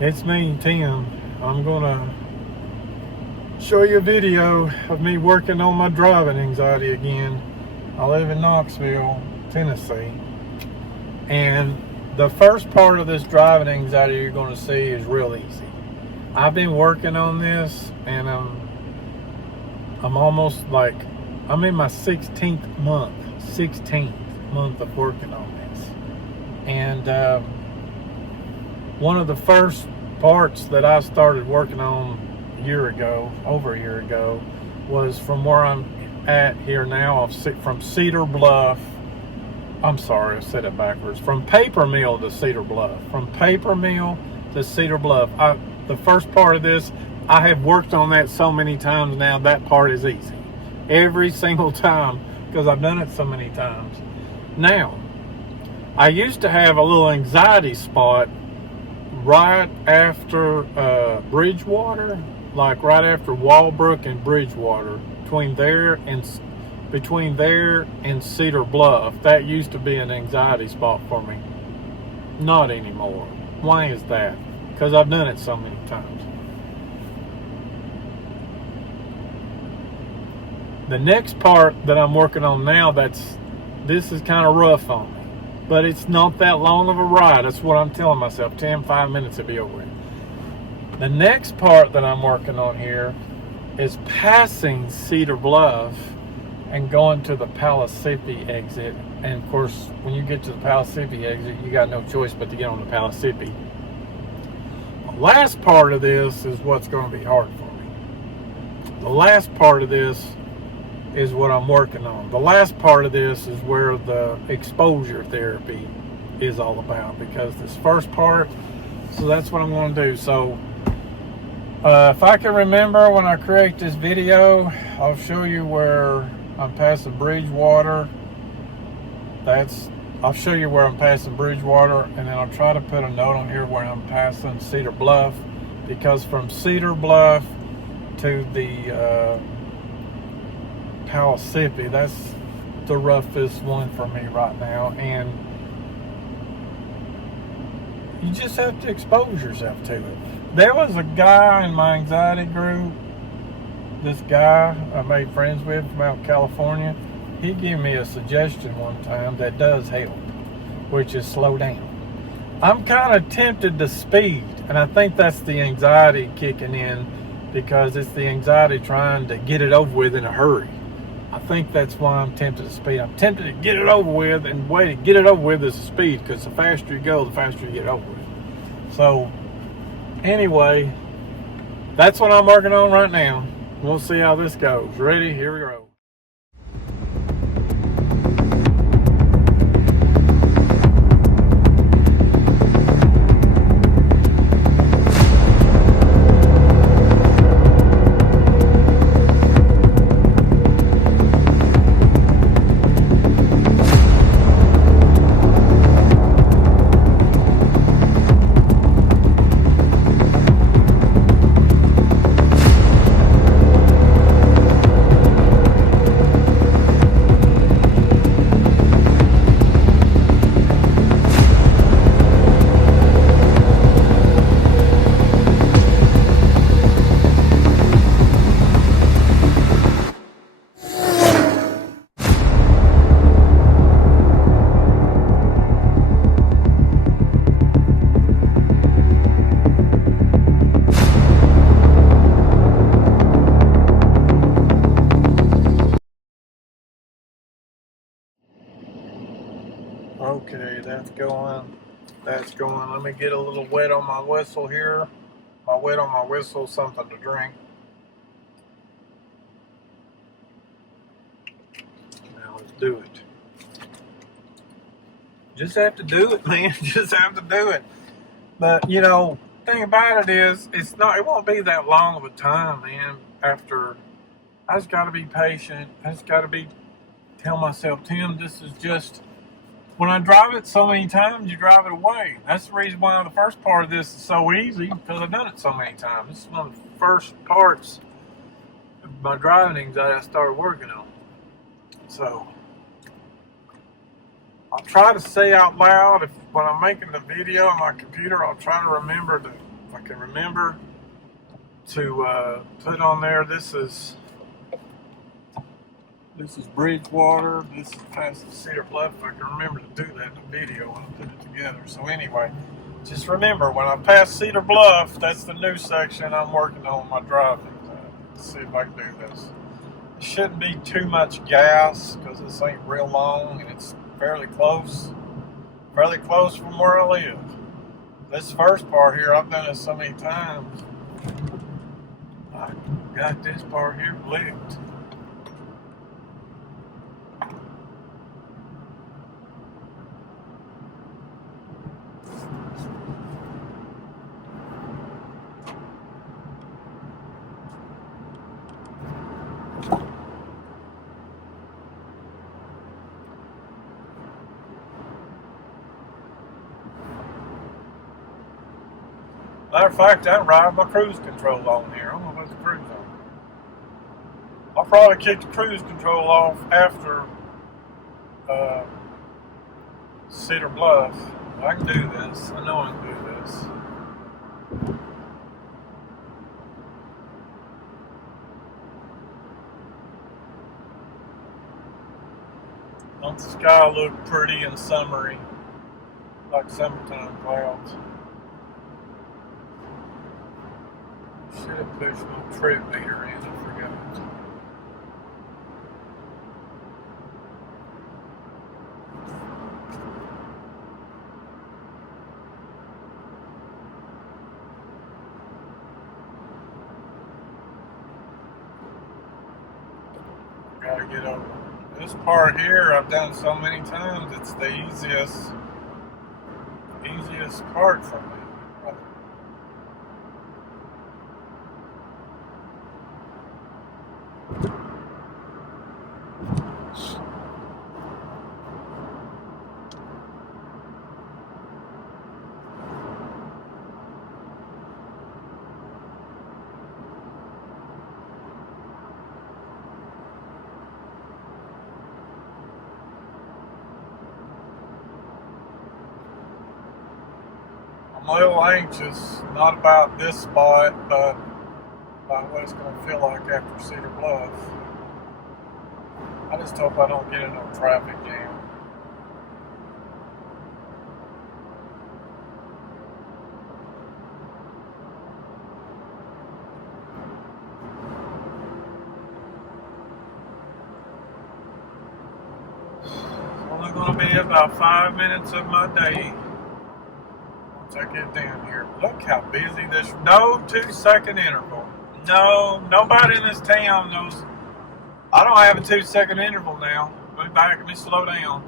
It's me, Tim. I'm gonna show you a video of me working on my driving anxiety again. I live in Knoxville, Tennessee, and the first part of this driving anxiety you're gonna see is real easy. I've been working on this, and I'm almost like I'm in my 16th month of working on this, and one of the first parts that I started working on over a year ago, was from where I'm at here now, from Cedar Bluff. I'm sorry, I said it backwards. From Paper Mill to Cedar Bluff. From Paper Mill to Cedar Bluff. The first part of this, I have worked on that so many times now, that part is easy. Every single time, because I've done it so many times. Now, I used to have a little anxiety spot right after Bridgewater, like right after Walbrook and Bridgewater, between there and Cedar Bluff. That used to be an anxiety spot for me. Not anymore. Why is that? Because I've done it so many times. The next part that I'm working on now, this is kind of rough on me, but it's not that long of a ride. That's what I'm telling myself. 5 minutes to be over with. The next part that I'm working on here is passing Cedar Bluff and going to the Pellissippi exit. And of course, when you get to the Pellissippi exit, you got no choice but to get on the Pellissippi. The last part of this is what's going to be hard for me. The last part of this is what I'm working on. The last part of this is where the exposure therapy is all about, because this first part, so that's what I'm going to do. So if I can remember when I create this video, I'll show you where I'm passing Bridgewater. I'll show you where I'm passing Bridgewater, and then I'll try to put a note on here where I'm passing Cedar Bluff, because from Cedar Bluff to the Pellissippi, that's the roughest one for me right now, and you just have to expose yourself to it. There was a guy in my anxiety group, this guy I made friends with from out California. He gave me a suggestion one time that does help, which is slow down. I'm kind of tempted to speed, and I think that's the anxiety kicking in, because it's the anxiety trying to get it over with in a hurry. I think that's why I'm tempted to speed. I'm tempted to get it over with, and the way to get it over with is speed, because the faster you go, the faster you get it over with. So, anyway, that's what I'm working on right now. We'll see how this goes. Ready? Here we go. Okay, that's going. Let me get a little wet on my whistle here. My wet on my whistle, something to drink. Now let's do it. Just have to do it, man. Just have to do it. But thing about it is, it won't be that long of a time, man. After, I just got to be patient. I just got to tell myself, Tim, this is just. When I drive it so many times, you drive it away. That's the reason why the first part of this is so easy, because I've done it so many times. This is one of the first parts of my driving anxiety I started working on. So, I'll try to say out loud, when I'm making the video on my computer, I'll try to remember to if I can remember to put on there. This is Bridgewater. This is past the Cedar Bluff. If I can remember to do that in the video when I put it together. So anyway, just remember, when I pass Cedar Bluff, that's the new section I'm working on my driving. Let's see if I can do this. It shouldn't be too much gas because this ain't real long and it's fairly close from where I live. This first part here, I've done it so many times. I got this part here licked. Matter of fact, I'm riding my cruise control on here. I don't know if it's cruise on. I'll probably kick the cruise control off after Cedar Bluff. I can do this. I know I can do this. Don't the sky look pretty and summery, like summertime clouds? Should have pushed my trip meter in, I forgot. Gotta get over this part here. I've done so many times. It's the easiest part for me. I'm a little anxious, not about this spot, but about what it's going to feel like after Cedar Bluff. I just hope I don't get into a traffic jam. It's only going to be about 5 minutes of my day. I get down here. Look how busy this. No 2-second interval. No, nobody in this town knows. I don't have a 2-second interval now. Let me back. Let me slow down.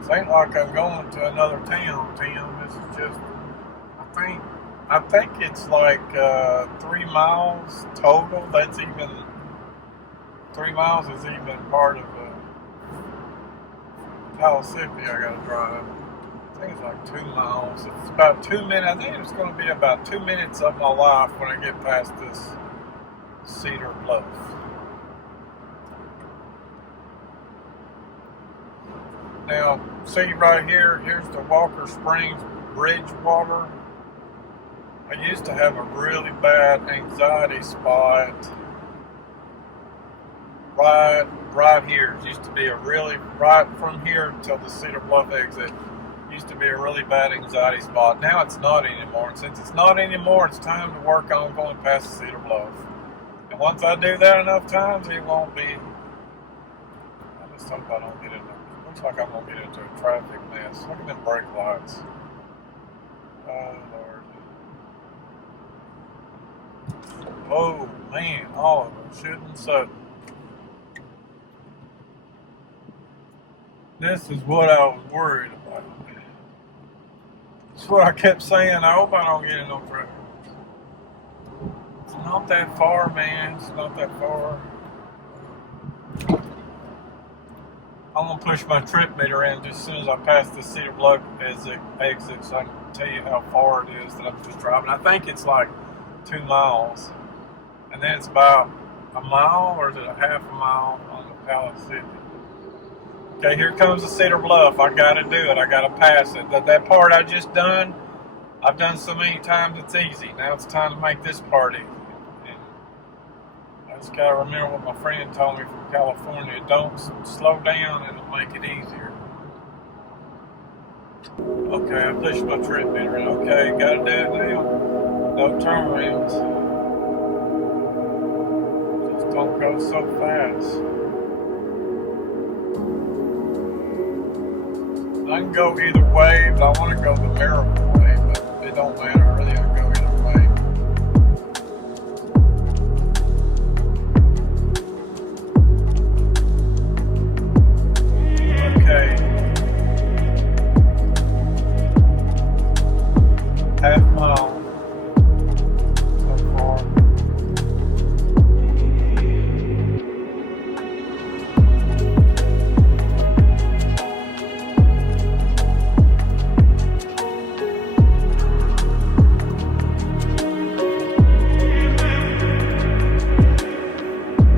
It ain't like I'm going to another town. This is just, I think it's like 3 miles total. That's even, 3 miles is even part of Pellissippi I gotta drive. I think it's like 2 miles. It's about 2 minutes. I think it's going to be about 2 minutes of my life when I get past this Cedar Bluff. Now, see right here, here's the Walker Springs Bridgewater. I used to have a really bad anxiety spot right here. It used to be right from here till the Cedar Bluff exit, used to be a really bad anxiety spot. Now it's not anymore. And since it's not anymore, it's time to work on going past the Cedar Bluff. And once I do that enough times, it won't be. I just hope I don't get into. Looks like I'm gonna get into a traffic mess. Look at them brake lights. Oh Lord. Oh man, all of them shooting sudden. This is what I was worried about. That's what I kept saying. I hope I don't get in no trouble. It's not that far, man. It's not that far. I'm gonna push my trip meter in just as soon as I pass the Cedar Bluff exit, so I can tell you how far it is that I'm just driving. I think it's like 2 miles, and then it's about a mile, or is it a half a mile on the Pellissippi? Okay, here comes the Cedar Bluff. I gotta do it. I gotta pass it. That part I just done, I've done so many times it's easy. Now it's time to make this part easy. And I just gotta remember what my friend told me from California. Don't slow down and it'll make it easier. Okay, I pushed my trip meter in. Okay, gotta do it now. No turnarounds. Just don't go so fast. I can go either way, but I want to go the Miracle way, but it don't matter, really, I can go either way. Okay. Half mile so far.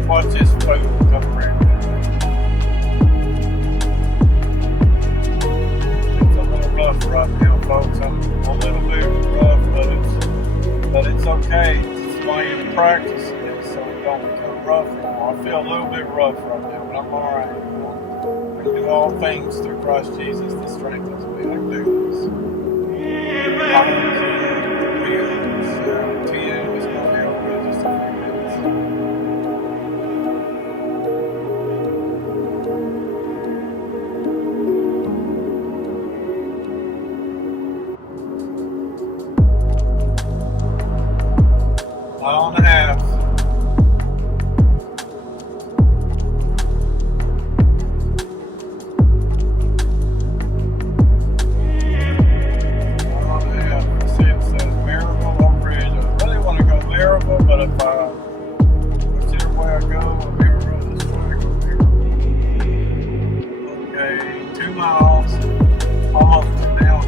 Watch this food come around. It's a little rough right now, folks. I'm a little bit rough, but it's okay. It's why you practice it so it don't become rough anymore. I feel a little bit rough right now, but I'm alright. I can do all things through Christ Jesus that strengthens me. I can do this. I'm going to 10 is going to help me just a few minutes. Mile and a half. See, it says Miracle on Bridge. I really want to go Miracle, but whichever way I go, Miracle, let's try to go Miracle. Okay, 2 miles. Almost down.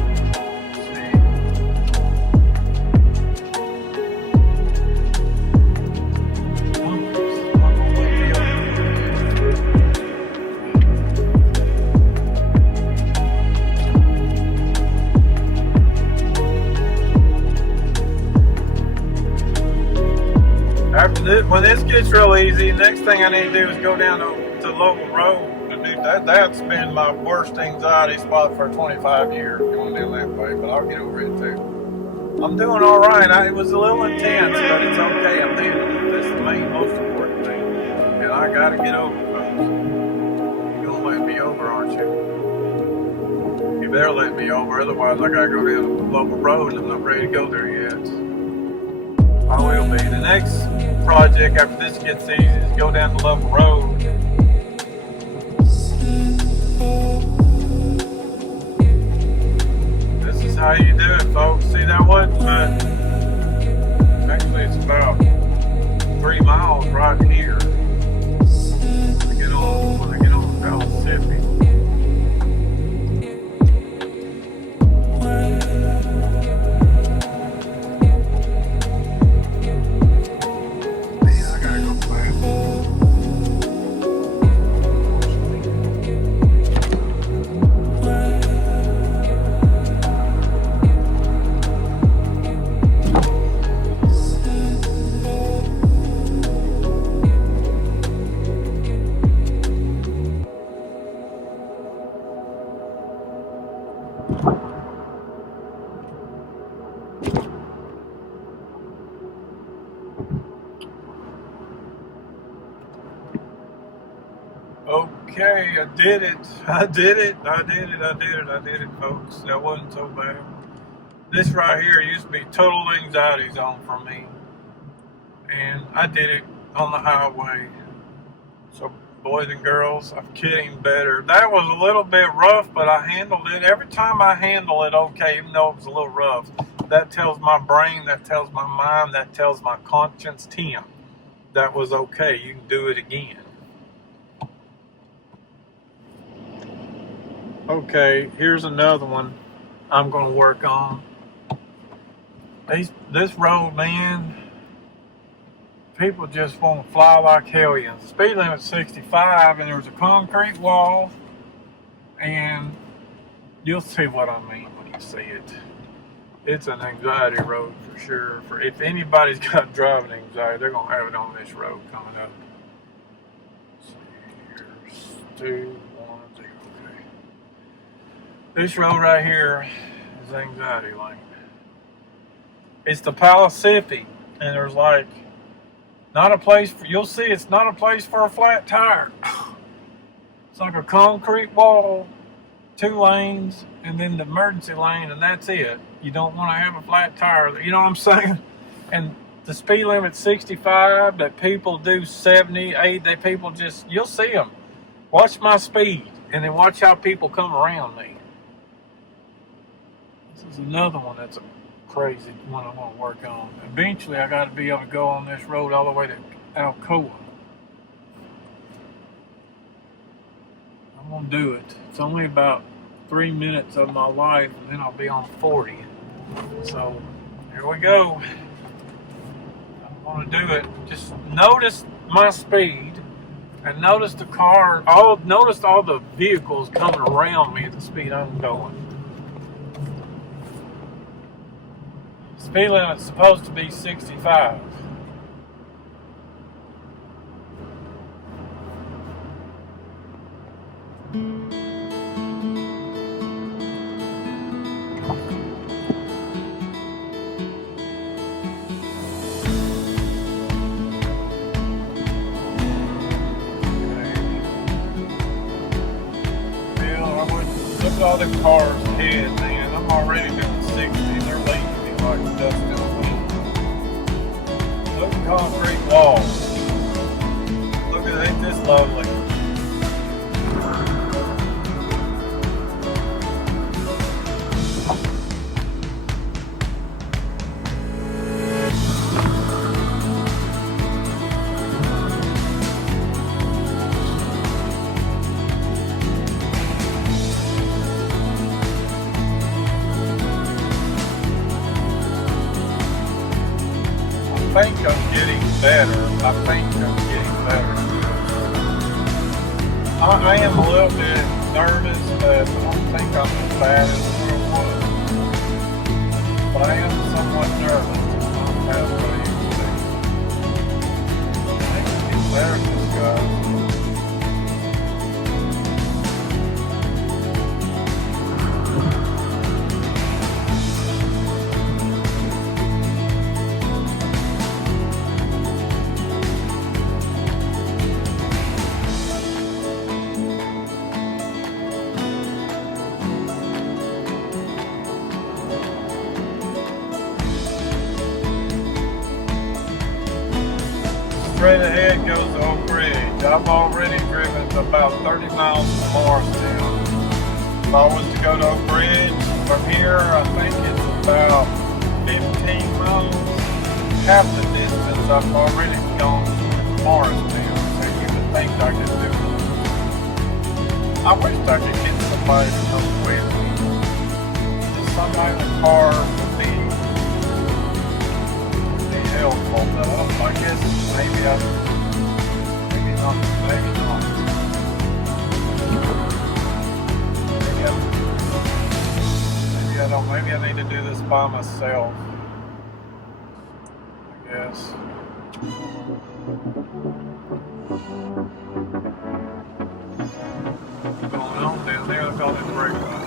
When this gets real easy, next thing I need to do is go down to local road to do that. That's been my worst anxiety spot for 25 years, going down that way, but I'll get over it too. I'm doing all right. It was a little intense, but it's okay. I'm doing it. That's the most important thing. And I got to get over it, folks. You're going to let me over, aren't you? You better let me over, otherwise I got to go down to the local road and I'm not ready to go there yet. I will be. The next project after this gets easy is go down the local road. This is how you do it, folks. See, that wasn't much. Actually, it's about 3 miles right here. When I get on Pellissippi. Okay, I did it, folks. That wasn't so bad. This right here used to be total anxiety zone for me. And I did it on the highway. So boys and girls. I'm getting better. That was a little bit rough, but I handled it. Every time I handle it okay, even though it was a little rough, that tells my brain, that tells my mind, that tells my conscience, Tim, that was okay. You can do it again. Okay, here's another one I'm going to work on. This road, man, people just want to fly like hellions. The speed limit's 65, and there's a concrete wall, and you'll see what I mean when you see it. It's an anxiety road for sure. For if anybody's got driving anxiety, they're going to have it on this road coming up. Let's see, here's 210. Okay. This road right here is anxiety lane. It's the Pellissippi, and there's like not a place for, you'll see it's not a place for a flat tire. It's like a concrete wall, 2 lanes, and then the emergency lane, and that's it. You don't want to have a flat tire. You know what I'm saying? And the speed limit's 65, but people do 70, 80. People just, you'll see them. Watch my speed, and then watch how people come around me. This is another one that's a crazy one I want to work on. Eventually, I got to be able to go on this road all the way to Alcoa. I'm going to do it. It's only about 3 minutes of my life, and then I'll be on 40. So, here we go. I'm going to do it. Just notice my speed, and notice the car, notice all the vehicles coming around me at the speed I'm going. Speed limit's supposed to be 65. Look at all the cars ahead, man. I'm already doing 60. They're leaving me like dust in the wind. Look at concrete walls. Look at it, ain't this lovely? I think I'm getting better. I am a little bit nervous, but I don't think I'm as bad as I was. But I am somewhat nervous. I don't have what I used to be. I think I'm getting better at this, guys. Straight ahead goes the Oak Ridge. I've already driven about 30 miles from Morristown. If I was to go to Oak Ridge from here, I think it's about 15 miles. Half the distance I've already gone to Morristown, so you would think I could do it. I wish I could get somebody to come with me. Just somebody in the car would be helpful, though. I guess maybe not. Maybe I don't. Maybe I need to do this by myself. I guess. What's going on down there? Look at all them brake lights.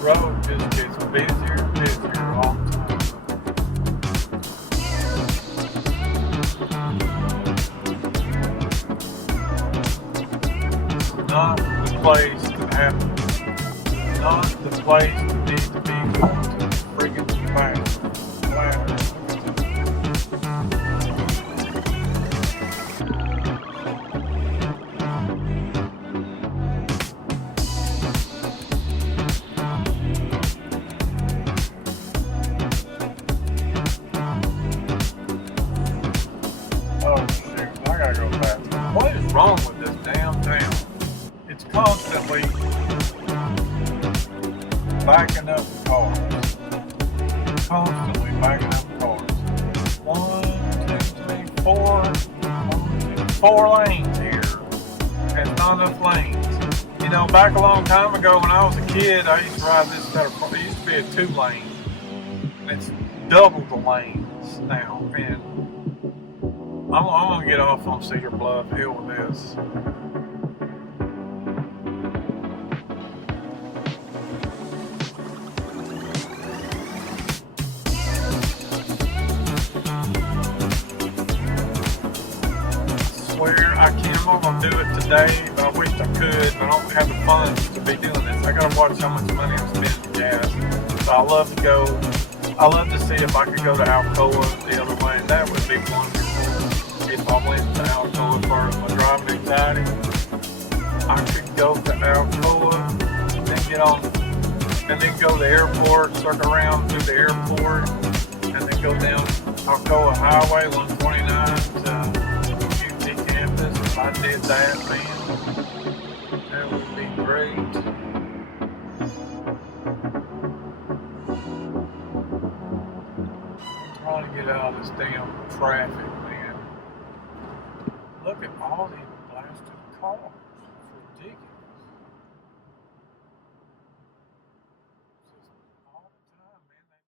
Road just gets busier and busier all the time. place needs to be going to the freaking bathroom. Wow. Oh shoot, I gotta go to the bathroom. What is wrong with this damn town? It's constantly backing up cars. Constantly backing up cars. 1, 2, 3, 4. 1, 2, 4 lanes here. There's not enough lanes. You know, back a long time ago when I was a kid, I used to ride this kind of, it used to be a 2-lane. And it's double the lanes now. And I'm gonna get off on Cedar Bluff Hill with this. I'm gonna do it today, but I wish I could, but I don't have the funds to be doing this. I gotta watch how much money I'm spending for gas. So I love to go, I love to see if I could go to Alcoa the other way. That would be wonderful. If I went to Alcoa for my driving anxiety, I could go to Alcoa, then get on, and then go to the airport, circle around through the airport, and then go down Alcoa Highway 129 to if I did that, man, that would be great. I'm trying to get out of this damn traffic, man. Look at all these blasted cars.